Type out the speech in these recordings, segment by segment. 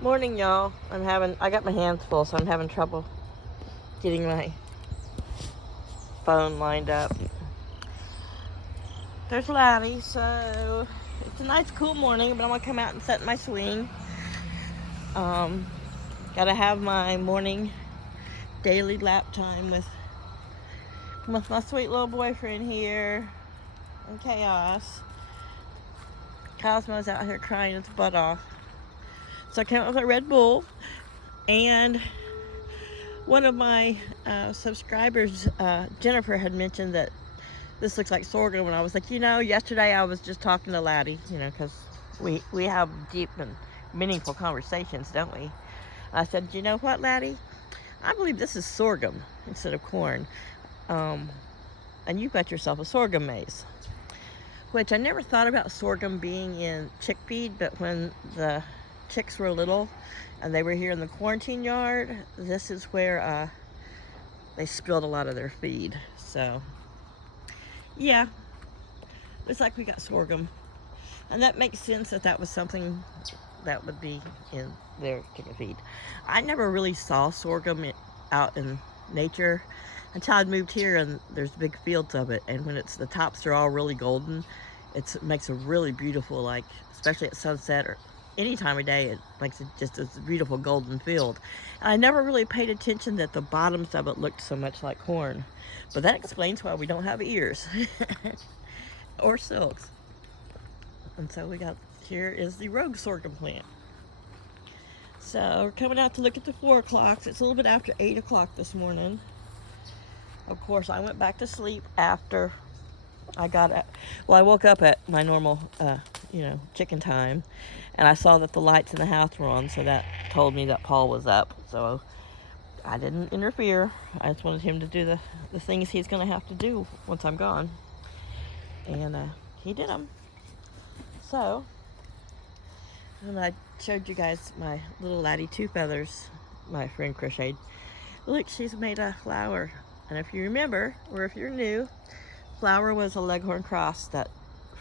Morning, y'all. I got my hands full, so I'm having trouble getting my phone lined up. There's Laddie, so it's a nice cool morning, but I'm gonna come out and set my swing. Um, Gotta have my morning daily lap time with my sweet little boyfriend here in Chaos. Cosmo's out here crying his butt off. So I came out with a Red Bull, and one of my subscribers, Jennifer, had mentioned that this looks like sorghum, and I was like, yesterday I was just talking to Laddie, because we have deep and meaningful conversations, don't we? I said, you know what, Laddie? I believe this is sorghum instead of corn. And you've got yourself a sorghum maize, which I never thought about sorghum being in chick feed, but when the chicks were little and they were here in the quarantine yard, this is where they spilled a lot of their feed. So yeah, looks like we got sorghum, and that makes sense that was something that would be in their chicken feed. I never really saw sorghum out in nature until I moved here, and there's big fields of it, and when the tops are all really golden, it makes a really beautiful, like, especially at sunset or any time of day, it makes it just a beautiful golden field. And I never really paid attention that the bottoms of it looked so much like corn, but that explains why we don't have ears or silks. And so here is the rogue sorghum plant. So we're coming out to look at the 4 o'clocks. It's a little bit after 8 o'clock this morning. Of course, I went back to sleep after I woke up at my normal, chicken time, and I saw that the lights in the house were on, so that told me that Paul was up. So I didn't interfere. I just wanted him to do the things he's going to have to do once I'm gone. And he did them. So, and I showed you guys my little Laddie Two Feathers, my friend crocheted. Look, she's made a flower. And if you remember, or if you're new, Flower was a leghorn cross that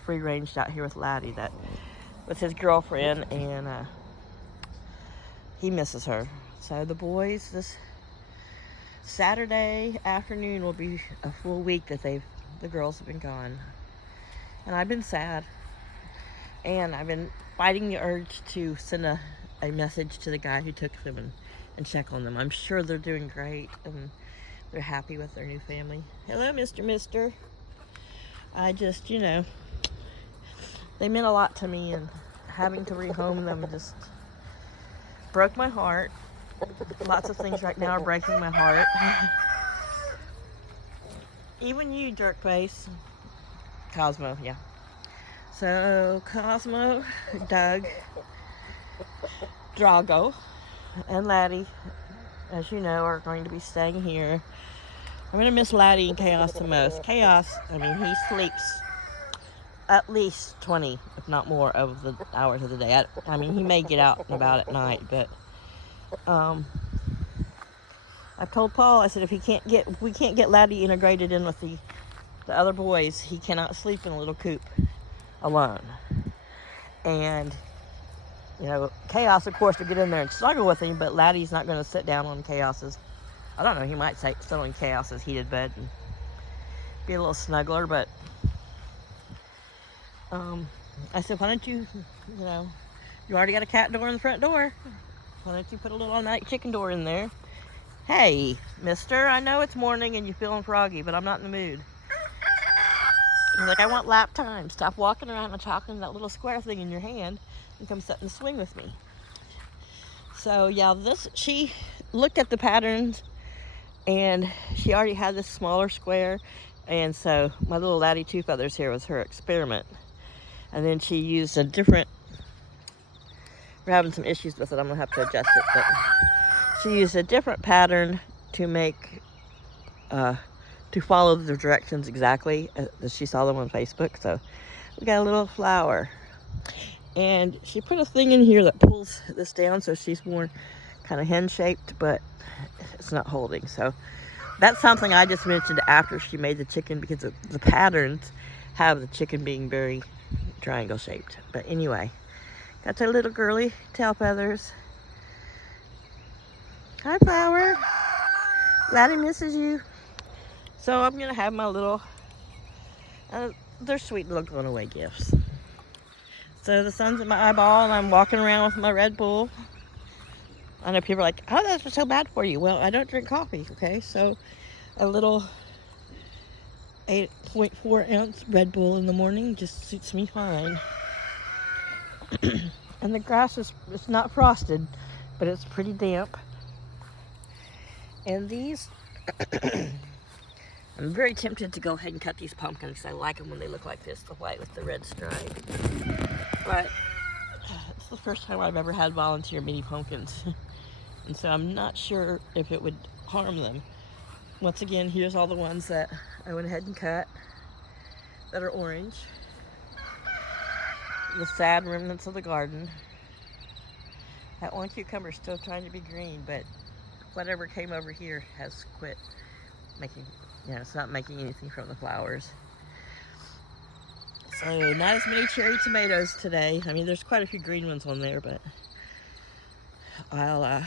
free-ranged out here with Laddie, that with his girlfriend, and he misses her. So the boys, this Saturday afternoon will be a full week that the girls have been gone. And I've been sad. And I've been fighting the urge to send a message to the guy who took them and check on them. I'm sure they're doing great, and they're happy with their new family. Hello, Mister. I just, they meant a lot to me, and having to rehome them just broke my heart. Lots of things right now are breaking my heart. Even you, jerkface. Cosmo, yeah. So, Cosmo, Doug, Drago, and Laddie, as you know, are going to be staying here. I'm going to miss Laddie and Chaos the most. Chaos, he sleeps at least 20, if not more, of the hours of the day. He may get out and about at night, but I told Paul, I said, if we can't get Laddie integrated in with the other boys, he cannot sleep in a little coop alone. And Chaos, of course, to get in there and snuggle with him, but Laddie's not going to sit down on Chaos's, I don't know, he might sit on Chaos's heated bed and be a little snuggler, but I said, why don't you, you already got a cat door in the front door, why don't you put a little all-night chicken door in there? Hey, mister, I know it's morning and you're feeling froggy, but I'm not in the mood. He's like, I want lap time. Stop walking around and talking that little square thing in your hand and come sit in the swing with me. So, yeah, she looked at the patterns, and she already had this smaller square, and so my little Laddie Two Feathers here was her experiment. And then she used we're having some issues with it, I'm going to have to adjust it, but she used a different pattern to make, to follow the directions exactly as she saw them on Facebook. So we got a little flower, and she put a thing in here that pulls this down, so she's more kind of hen-shaped, but it's not holding. So that's something I just mentioned after she made the chicken, because the patterns have the chicken being very triangle shaped. But anyway, got their little girly tail feathers. Hi, Flower. Laddie misses you. So I'm going to have my little, they're sweet little going away gifts. So the sun's in my eyeball and I'm walking around with my Red Bull. I know people are like, oh, that's so bad for you. Well, I don't drink coffee, okay? So a little 8.4 ounce Red Bull in the morning just suits me fine. And the grass it's not frosted, but it's pretty damp. And these, I'm very tempted to go ahead and cut these pumpkins because I like them when they look like this, the white with the red stripe. But it's the first time I've ever had volunteer mini pumpkins. And so I'm not sure if it would harm them. Once again, here's all the ones that I went ahead and cut that are orange. The sad remnants of the garden. That one cucumber is still trying to be green, but whatever came over here has quit making, it's not making anything from the flowers. So not as many cherry tomatoes today. I mean, there's quite a few green ones on there, but like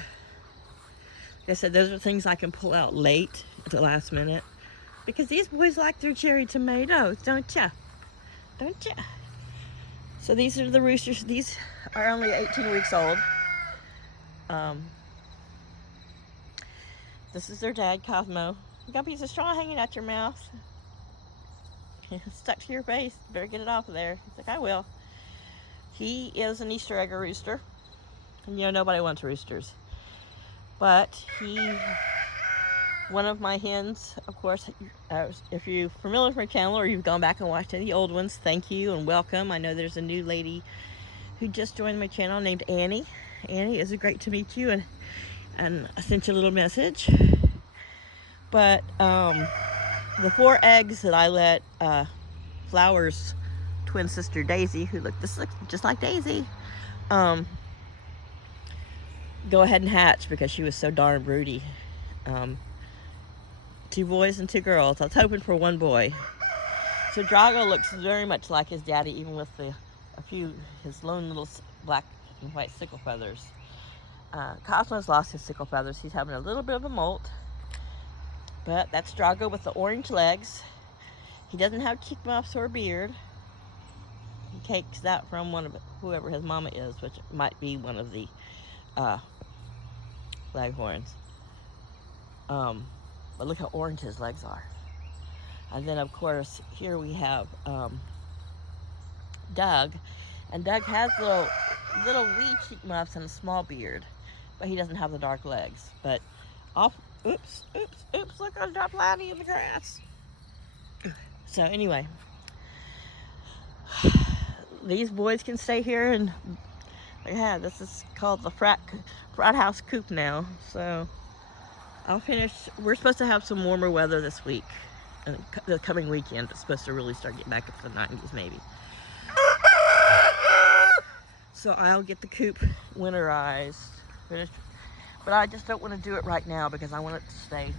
I said, those are things I can pull out late at the last minute because these boys like their cherry tomatoes, don't ya? Don't ya? So these are the roosters. These are only 18 weeks old. This is their dad, Cosmo. You got a piece of straw hanging out your mouth. Stuck to your face. Better get it off of there. He's like, I will. He is an Easter egg rooster. And nobody wants roosters. But one of my hens, of course, if you're familiar with my channel or you've gone back and watched any old ones, thank you and welcome. I know there's a new lady who just joined my channel named Annie. Annie, is it great to meet you? And I sent you a little message. But the 4 eggs that I let Flower's twin sister Daisy, who looks just like Daisy, go ahead and hatch because she was so darn broody. 2 boys and 2 girls. I was hoping for 1 boy. So Drago looks very much like his daddy, even with his lone little black and white sickle feathers. Cosmo's lost his sickle feathers. He's having a little bit of a molt. But that's Drago with the orange legs. He doesn't have cheek muffs or beard. He takes that from whoever his mama is, which might be one of the Leghorns. But look how orange his legs are. And then, of course, here we have Doug. And Doug has little wee cheek muffs and a small beard. But he doesn't have the dark legs. But oops, look, I dropped Laddie in the grass. So anyway, these boys can stay here, and this is called the frat house coop now. So I'll finish. We're supposed to have some warmer weather this week, and the coming weekend it's supposed to really start getting back up to the 90s maybe. So I'll get the coop winterized, finished. But I just don't want to do it right now because I want it to stay,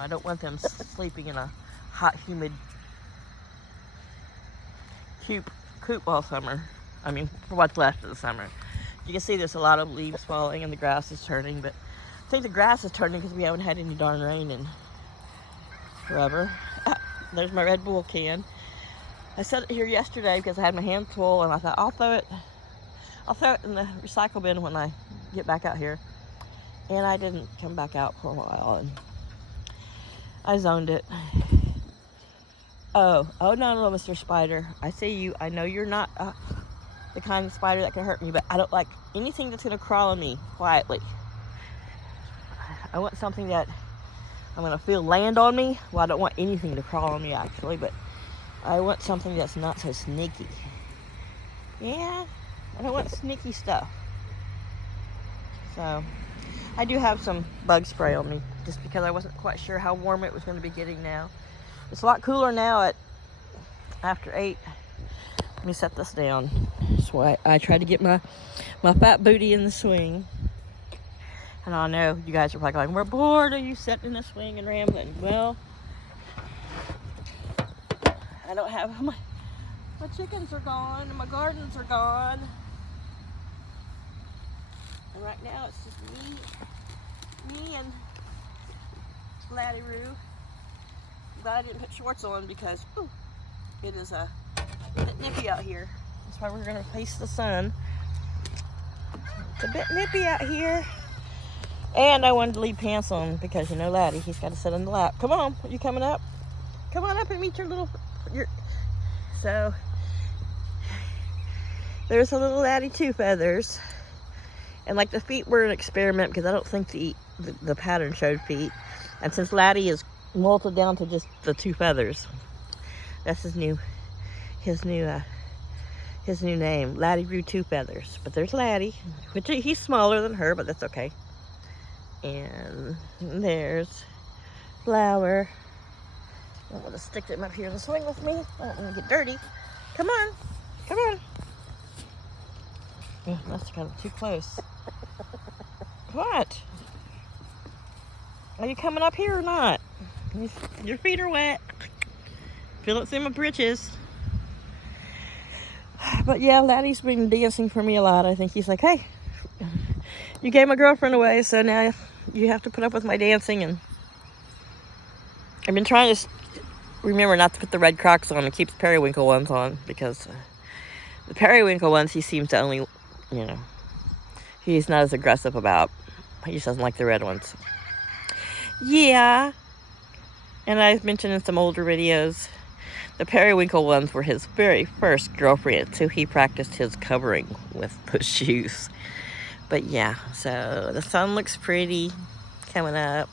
I don't want them sleeping in a hot, humid coop all summer. I mean, for what's left of the summer. You can see there's a lot of leaves falling and the grass is turning, but I think the grass is turning because we haven't had any darn rain in forever. There's my Red Bull can. I set it here yesterday because I had my hands full and I thought I'll throw it in the recycle bin when I get back out here. And I didn't come back out for a while, and I zoned it. Oh, no, Mr. Spider. I see you. I know you're not the kind of spider that can hurt me, but I don't like anything that's going to crawl on me quietly. I want something that I'm going to feel land on me. Well, I don't want anything to crawl on me, actually, but I want something that's not so sneaky. Yeah, I don't want sneaky stuff. So I do have some bug spray on me just because I wasn't quite sure how warm it was going to be getting now. It's a lot cooler now after 8. Let me set this down. So I tried to get my fat booty in the swing. And I know you guys are probably going, we're bored of you sitting in the swing and rambling. Well, I don't have my chickens are gone and my gardens are gone. And right now it's just me Me and Laddie Roo. Glad I didn't put shorts on because it is a bit nippy out here. That's why we're gonna face the sun. It's a bit nippy out here. And I wanted to leave pants on because Laddie, he's got to sit on the lap. Come on, are you coming up? Come on up and meet your so there's a little Laddie two feathers. And like the feet were an experiment because I don't think the pattern showed feet. And since Laddie is molted down to just the two feathers, that's his new name, Laddie Roo Two Feathers. But there's Laddie, which he's smaller than her, but that's okay. And there's Flower. I'm gonna stick them up here in the swing with me. I don't want to get dirty. Come on, come on. Oh, that's kind of too close. What? Are you coming up here or not? Your feet are wet. Feel it through my britches. But yeah, Laddie's been dancing for me a lot. I think he's like, hey, you gave my girlfriend away, so now you have to put up with my dancing. And I've been trying to remember not to put the red Crocs on and keep the periwinkle ones on, because the periwinkle ones he seems to only, he's not as aggressive about. He just doesn't like the red ones. Yeah. And I've mentioned in some older videos, the periwinkle ones were his very first girlfriend, so he practiced his covering with those shoes. But yeah, so the sun looks pretty coming up.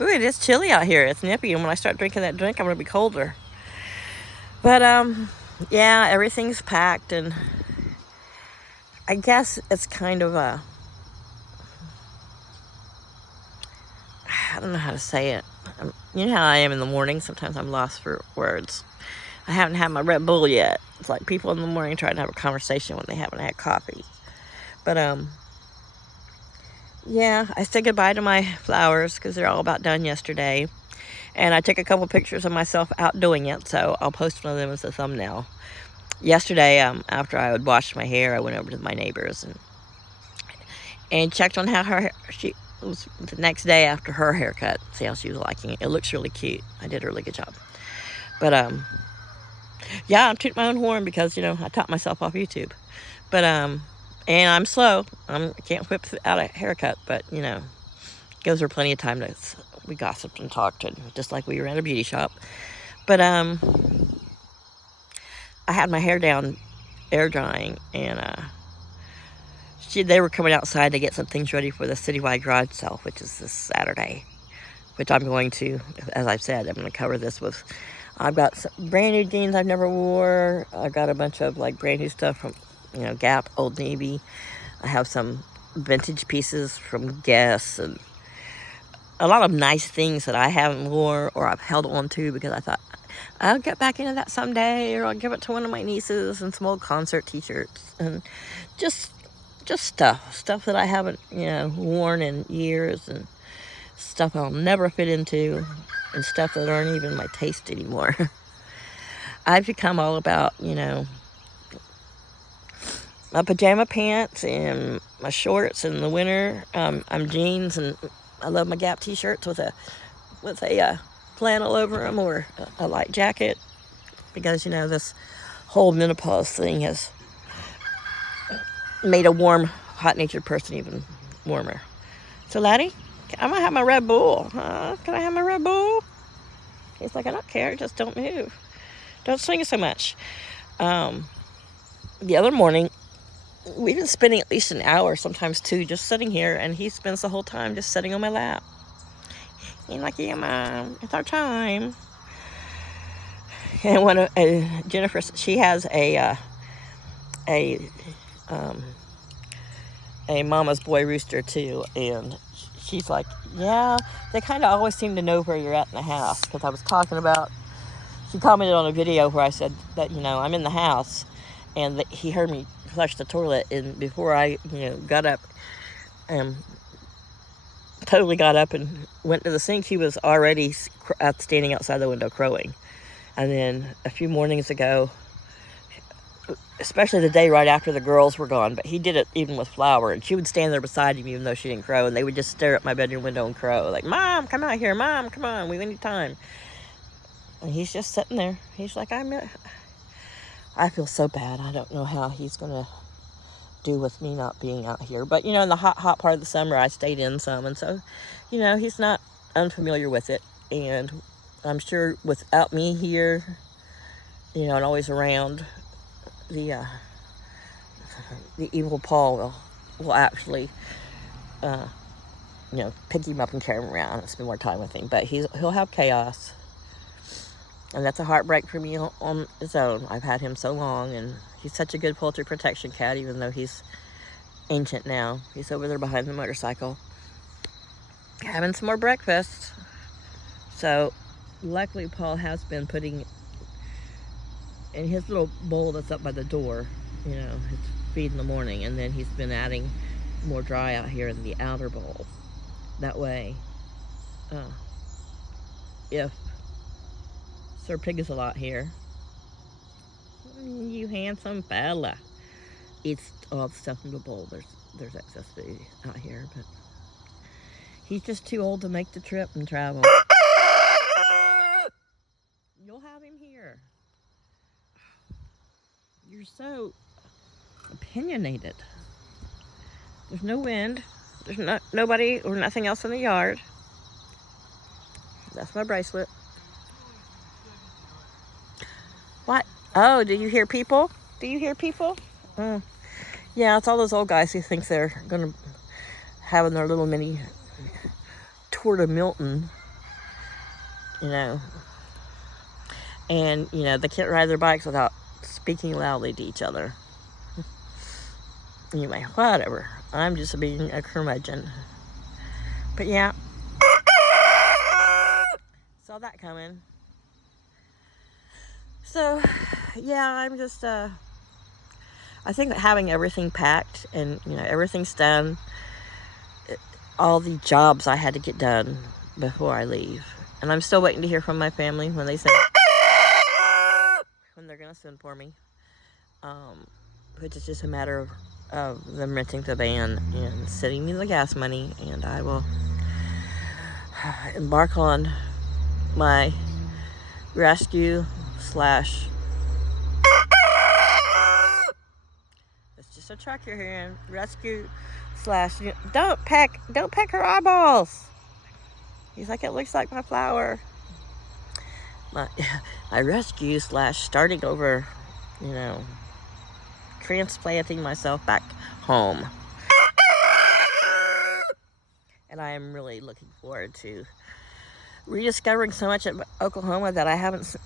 Ooh, it is chilly out here. It's nippy, and when I start drinking that drink, I'm going to be colder. But, yeah, everything's packed, and I guess it's kind of I don't know how to say it. You know how I am in the morning? Sometimes I'm lost for words. I haven't had my Red Bull yet. It's like people in the morning trying to have a conversation when they haven't had coffee. But, yeah, I said goodbye to my flowers because they're all about done yesterday. And I took a couple pictures of myself out doing it, so I'll post one of them as a thumbnail. Yesterday, after I had washed my hair, I went over to my neighbor's and checked on how she was the next day after her haircut. See how she was liking it. It looks really cute. I did a really good job. But, yeah, I'm tooting my own horn because, I taught myself off YouTube. But, and I'm slow. I can't whip out a haircut, but, gives her plenty of time to, we gossiped and talked, and just like we were at a beauty shop. But, I had my hair down air drying, and, they were coming outside to get some things ready for the citywide garage sale, which is this Saturday, which I'm going to, as I've said, I'm going to cover this with, I've got some brand new jeans I've never wore. I've got a bunch of brand new stuff from, Gap, Old Navy. I have some vintage pieces from Guess, and a lot of nice things that I haven't wore or I've held on to because I thought I'll get back into that someday, or I'll give it to one of my nieces, and some old concert t-shirts, and just stuff that I haven't, worn in years, and stuff I'll never fit into, and stuff that aren't even my taste anymore. I've become all about, my pajama pants and my shorts in the winter. I'm jeans, and I love my Gap t-shirts with a flannel over them, or a light jacket, because, this whole menopause thing has made a warm, hot-natured person even warmer. So, Laddie, I'm going to have my Red Bull. Can I have my Red Bull? He's like, I don't care. Just don't move. Don't swing so much. The other morning, we've been spending at least an hour, sometimes two, just sitting here, and he spends the whole time just sitting on my lap. He's like, yeah, Mom, it's our time. And Jennifer, she has a mama's boy rooster too, and she's like, yeah, they kind of always seem to know where you're at in the house, because I was talking about, she commented on a video where I said that, I'm in the house, and that he heard me flush the toilet, and before I, got up, totally got up and went to the sink, he was already standing outside the window crowing. And then a few mornings ago, especially the day right after the girls were gone. But he did it even with Flower, and she would stand there beside him even though she didn't crow, and they would just stare at my bedroom window and crow, like, Mom, come out here, Mom, come on, we need time. And he's just sitting there. He's like, I feel so bad. I don't know how he's gonna do with me not being out here. But in the hot part of the summer, I stayed in some, and so, he's not unfamiliar with it. And I'm sure without me here, and always around, the evil Paul will actually, pick him up and carry him around and spend more time with him. But he'll have chaos. And that's a heartbreak for me on his own. I've had him so long, and he's such a good poultry protection cat, even though he's ancient now. He's over there behind the motorcycle, having some more breakfast. So, luckily, Paul has been putting in his little bowl that's up by the door, his feed in the morning, and then he's been adding more dry out here in the outer bowl. That way, if Sir Pig is a lot here, you handsome fella, eats all the stuff in the bowl. There's excess food out here, but he's just too old to make the trip and travel. You'll have him here. You're so opinionated. There's no wind. There's nobody or nothing else in the yard. That's my bracelet. What? Oh, do you hear people? Do you hear people? Yeah, it's all those old guys who think they're going to having their little mini tour to Milton, and, they can't ride their bikes without speaking loudly to each other. Anyway, whatever. I'm just being a curmudgeon. But yeah. Saw that coming. So, yeah, I'm just, I think that having everything packed and, everything's done, all the jobs I had to get done before I leave. And I'm still waiting to hear from my family when they send, when they're going to send for me. Which is just a matter of them renting the van and sending me the gas money, and I will embark on my rescue / it's just a truck you're hearing. Rescue / don't peck her eyeballs. He's like, it looks like my flower. My rescue / starting over, transplanting myself back home. And I am really looking forward to rediscovering so much of Oklahoma that I haven't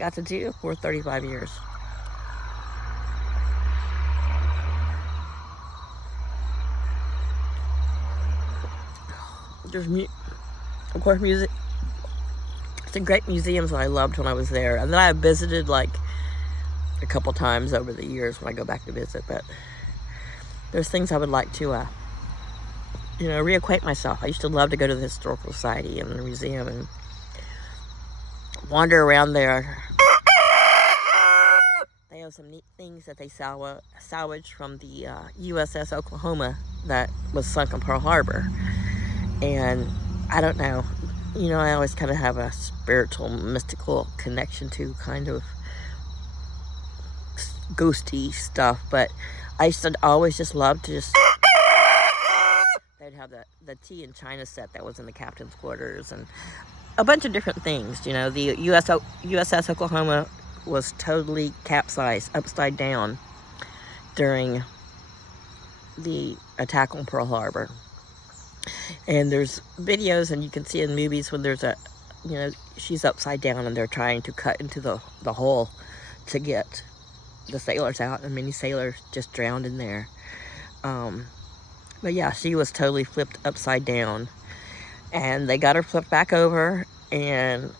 got to do for 35 years. There's of course, music. Some great museums that I loved when I was there, and then I visited a couple times over the years when I go back to visit. But there's things I would like to reacquaint myself. I used to love to go to the Historical Society and the museum and wander around there. They have some neat things that they salvaged from the USS Oklahoma that was sunk in Pearl Harbor. And I don't know, I always kind of have a spiritual, mystical connection to kind of ghosty stuff, but I used to always just love to they'd have the tea and china set that was in the captain's quarters and a bunch of different things. The USS Oklahoma was totally capsized, upside down during the attack on Pearl Harbor. And there's videos, and you can see in movies when there's she's upside down and they're trying to cut into the hole to get the sailors out, and many sailors just drowned in there. But yeah, she was totally flipped upside down, and they got her flipped back over and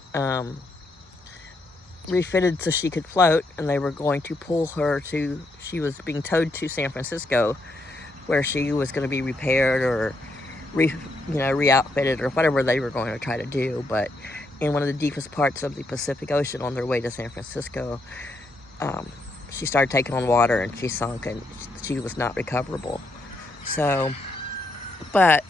refitted so she could float, and they were going to pull her she was being towed to San Francisco, where she was going to be repaired or re-outfitted or whatever they were going to try to do. But in one of the deepest parts of the Pacific Ocean on their way to San Francisco, she started taking on water and she sunk and she was not recoverable. So, but,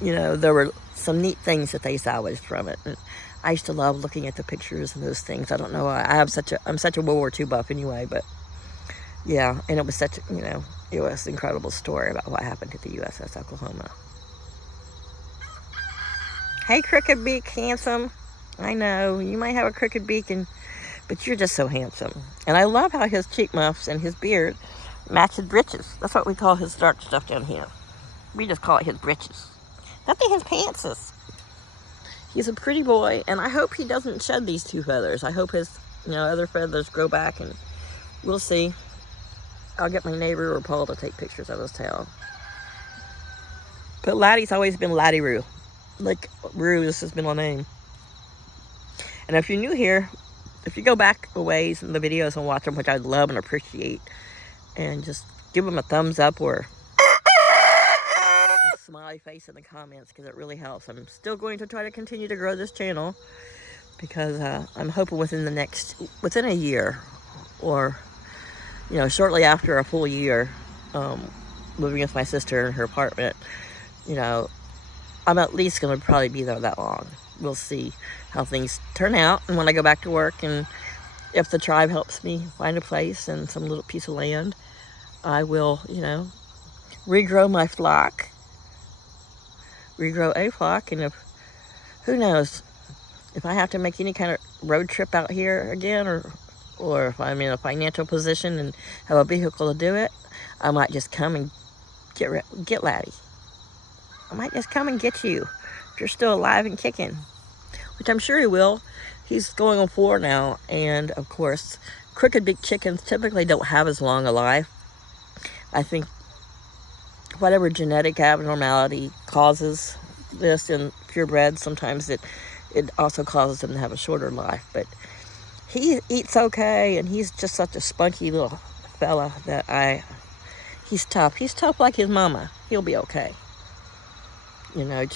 you know, there were some neat things that they salvaged from it. And I used to love looking at the pictures and those things. I don't know why. I'm such a World War II buff anyway, but yeah, and it was such, you know, it was an incredible story about what happened to the USS Oklahoma. Hey, crooked beak, handsome. I know, you might have a crooked beak, but you're just so handsome. And I love how his cheek muffs and his beard match his breeches. That's what we call his dark stuff down here. We just call it his breeches. Nothing his pantses. He's a pretty boy, and I hope he doesn't shed these 2 feathers. I hope his, you know, other feathers grow back, and we'll see. I'll get my neighbor or Paul to take pictures of his tail. But Laddie's always been Laddie Roo. Like, Roo, this has been my name. And if you're new here, if you go back a ways in the videos and watch them, which I'd love and appreciate, and just give them a thumbs up or a smiley face in the comments, because it really helps. I'm still going to try to continue to grow this channel, because I'm hoping within a year, or, you know, shortly after a full year, living with my sister in her apartment, you know, I'm at least going to probably be there that long. We'll see how things turn out. And when I go back to work, and if the tribe helps me find a place and some little piece of land, I will, you know, regrow my flock. Regrow a flock. And who knows, if I have to make any kind of road trip out here again, or if I'm in a financial position and have a vehicle to do it, I might just come and get Laddie. I might just come and get you if you're still alive and kicking, which I'm sure he will. He's going on 4 now, and of course, crooked beak chickens typically don't have as long a life. I think whatever genetic abnormality causes this in purebreds, sometimes it also causes them to have a shorter life. But he eats okay, and he's just such a spunky little fella that he's tough. He's tough like his mama. He'll be okay. You know,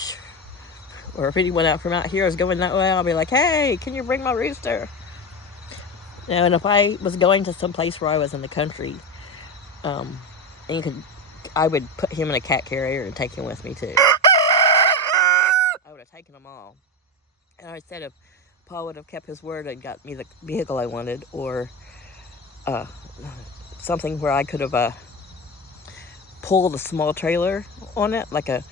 or if anyone out from out here is going that way, I'll be like, hey, can you bring my rooster? You know, and if I was going to some place where I was in the country, I would put him in a cat carrier and take him with me too. I would have taken them all. And I said if Paul would have kept his word and got me the vehicle I wanted, or something where I could have pulled a small trailer on it, like a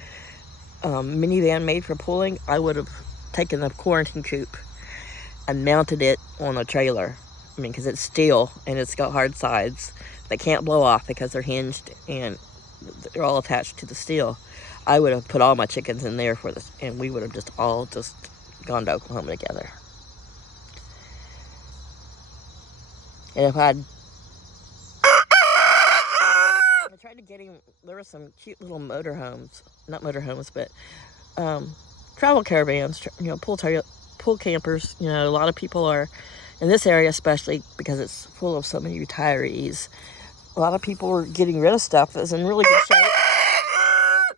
minivan made for pulling, I would have taken the quarantine coop and mounted it on a trailer. I mean, because it's steel and it's got hard sides. They can't blow off because they're hinged and they're all attached to the steel. I would have put all my chickens in there for this, and we would have just all gone to Oklahoma together. And if I tried to get him, there were some cute little motorhomes, not motorhomes, but travel caravans, you know, pool campers. You know, a lot of people are, in this area especially, because it's full of so many retirees, a lot of people were getting rid of stuff that's in really good shape.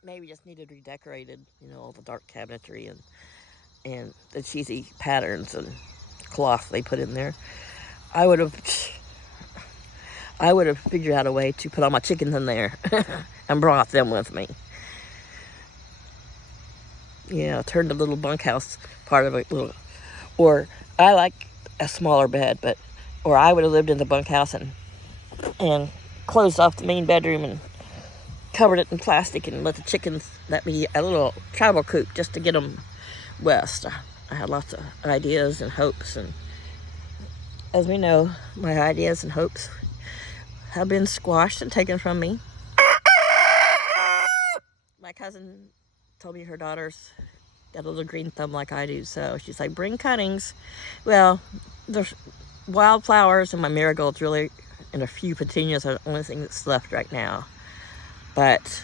Maybe just needed redecorated, you know, all the dark cabinetry and the cheesy patterns and cloth they put in there. I would have figured out a way to put all my chickens in there and brought them with me. Yeah, turn the little bunkhouse part of it little. Or I like a smaller bed, or I would have lived in the bunkhouse and closed off the main bedroom and covered it in plastic and let the chickens, that be a little travel coop just to get them west. I had lots of ideas and hopes, and as we know, my ideas and hopes have been squashed and taken from me. My cousin told me her daughter's got a little green thumb like I do, so she's like, bring cuttings. Well, there's wildflowers and my marigolds really, and a few petunias are the only thing that's left right now. But,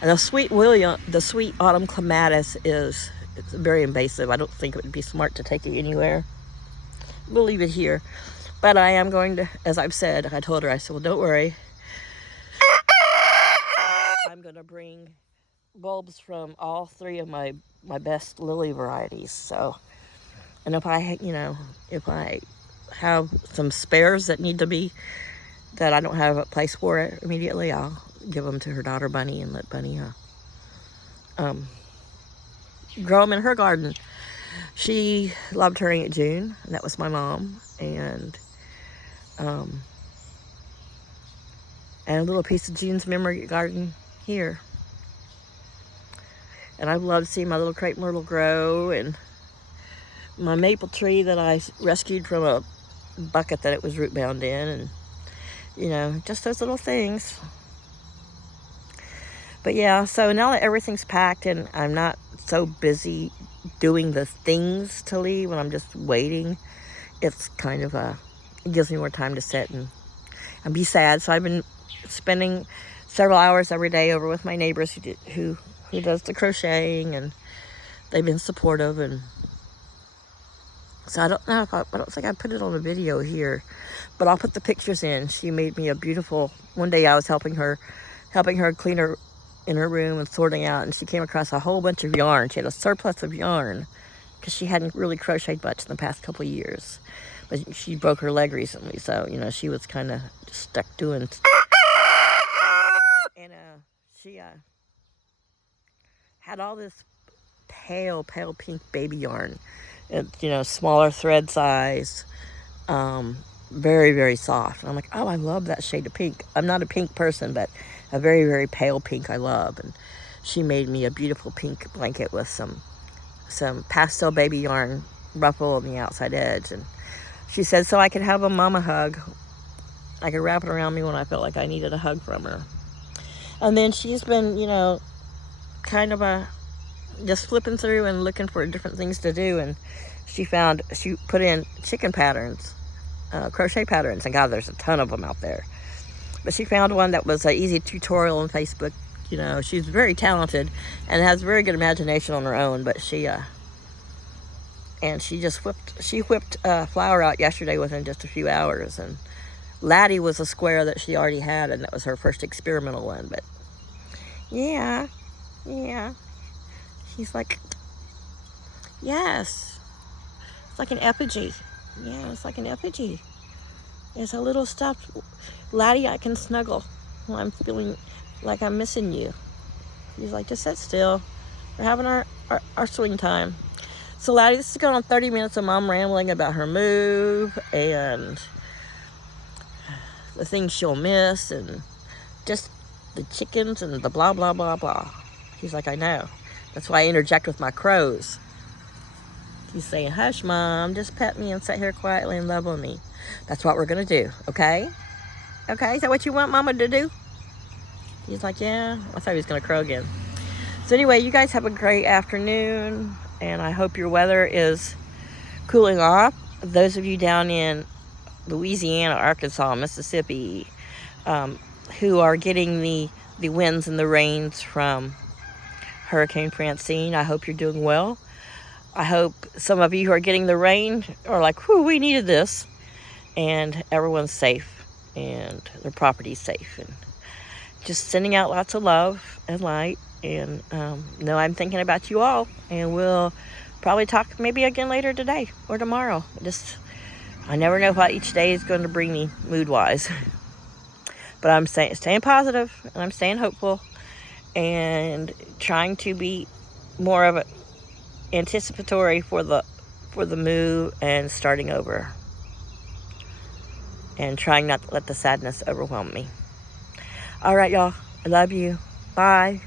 and the sweet autumn clematis it's very invasive. I don't think it would be smart to take it anywhere. We'll leave it here. But I am going to, as I've said, I told her, I said, well, don't worry. I'm going to bring bulbs from all 3 of my best lily varieties. So, and if I have some spares that need to be, that I don't have a place for it immediately, I'll give them to her daughter Bunny and let Bunny grow them in her garden. She loved her Aunt June, and that was my mom, and a little piece of June's memory garden here. And I've loved seeing my little crepe myrtle grow, and my maple tree that I rescued from a bucket that it was root bound in, and you know, just those little things. But yeah, so now that everything's packed and I'm not so busy doing the things to leave when I'm just waiting, it's kind of it gives me more time to sit and be sad. So I've been spending several hours every day over with my neighbors who does the crocheting, and they've been supportive. And so I don't know if I don't think I put it on a video here, but I'll put the pictures in. She made me a beautiful, one day I was helping her clean her in her room and sorting out, and she came across a whole bunch of yarn. She had a surplus of yarn because she hadn't really crocheted much in the past couple of years, but she broke her leg recently, so you know, she was kind of just stuck doing and she had all this pale pink baby yarn. It's, you know, smaller thread size, very, very soft. And I'm like, oh, I love that shade of pink. I'm not a pink person, but a very, very pale pink I love. And she made me a beautiful pink blanket with some pastel baby yarn ruffle on the outside edge. And she said, so I could have a mama hug. I could wrap it around me when I felt like I needed a hug from her. And then she's been, you know, kind of just flipping through and looking for different things to do, and she put in chicken patterns, crochet patterns, and God, there's a ton of them out there. But she found one that was an easy tutorial on Facebook. You know, she's very talented and has very good imagination on her own, but she just whipped flour out yesterday within just a few hours. And Laddie was a square that she already had, and that was her first experimental one. But yeah. He's like, yes, it's like an effigy. Yeah, it's like an effigy. It's a little stuffed Laddie I can snuggle when I'm feeling like I'm missing you. He's like, just sit still. We're having our swing time. So Laddie, this is going on 30 minutes of Mom rambling about her move and the things she'll miss and just the chickens and the blah, blah, blah, blah. He's like, I know. That's why I interject with my crows. He's saying, hush, Mom, just pet me and sit here quietly and love on me. That's what we're going to do, okay? Okay, is that what you want Mama to do? He's like, yeah. I thought he was going to crow again. So anyway, you guys have a great afternoon, and I hope your weather is cooling off. Those of you down in Louisiana, Arkansas, Mississippi, who are getting the winds and the rains from Hurricane Francine, I hope you're doing well. I hope some of you who are getting the rain are like, whew, we needed this. And everyone's safe and their property's safe. And just sending out lots of love and light. And know I'm thinking about you all. And we'll probably talk maybe again later today or tomorrow. I never know what each day is going to bring me mood-wise. But I'm staying positive, and I'm staying hopeful, and trying to be more of an anticipatory for the move and starting over, and trying not to let the sadness overwhelm me. All right, y'all. I love you. Bye.